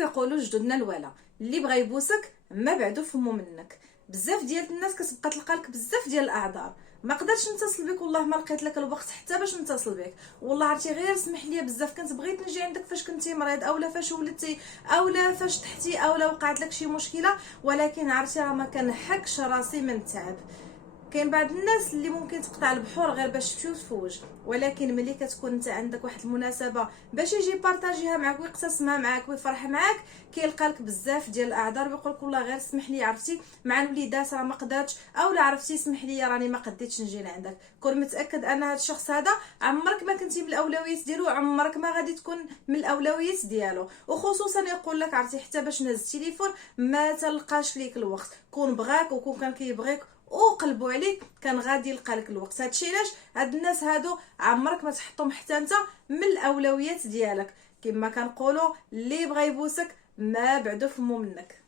كيف يقولوا جدودنا الولا، اللي بغى يبوسك ما بعدو فمو منك. بزاف ديال الناس كتبقى تلقى لك بزاف ديال الاعذار، ما قدرتش نتصل بك، والله ما لقيت لك الوقت حتى باش نتصل بك، والله عرفتي غير سمح لي بزاف كنت بغيت نجي عندك فاش كنتي مريض، اولا فاش ولدتي، اولا فاش تحتي، اولا وقعت لك شي مشكله، ولكن عرفتي راه ما كنحكش راسي من التعب. كاين بعض الناس اللي ممكن تقطع البحور غير باش تمشي وتفوج، ولكن ملي كتكون انت عندك واحد المناسبه باش يجي بارطاجيها معك ويقتسمها معك ويفرح معك، كيلقى لك بزاف ديال الاعذار ويقول لك والله غير سمح لي عرفتي مع الوليدات راه ما قدرتش، اولا عرفتي سمح لي راني ما قديتش نجي لعندك. كون متاكد ان هذا الشخص هذا عمرك ما كنتي من الاولويات ديالو، عمرك ما غادي تكون من الاولويات ديالو، وخصوصا يقول لك عرفتي حتى باش نهز التليفون ما تلقاش ليك الوقت. كون بغاك وكون كان كيبغيك وقلبوا عليك كان غادي يلقى لك الوقت. هادشي علاش هاد الناس هادو عمرك ما تحطهم حتى انت من الاولويات ديالك. كما كنقولوا اللي بغى يبوسك ما بعدو فمو منك.